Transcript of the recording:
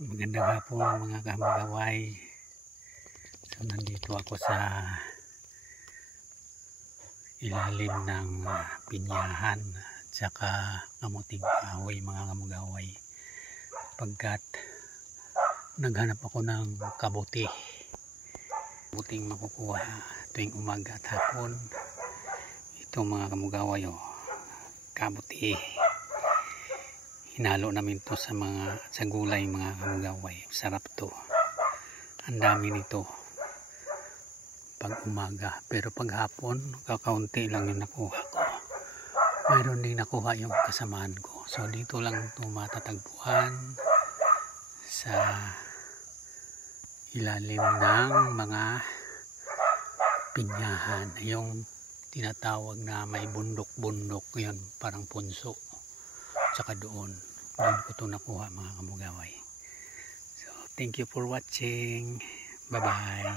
Magandang hapon mga kamagaway. So nandito ako sa ilalim ng pinyahan at saka kamuting kahoy mga kamagaway, pagkat naghanap ako ng kabuting makukuha tuwing umaga at hapon. Ito mga kamagaway, kabuti. Hinalo namin to sa gulay mga kamagaway. Sarap to. Ang dami nito pag umaga, pero pag hapon kakaunti lang yung nakuha ko. Mayroon din nakuha yung kasamaan ko. So dito lang ito matatagpuan sa ilalim ng mga pinyahan, yung tinatawag na may bundok-bundok, yun parang punso. Tsaka doon ko ito nakuha mga kamugaway. So thank you for watching. Bye bye.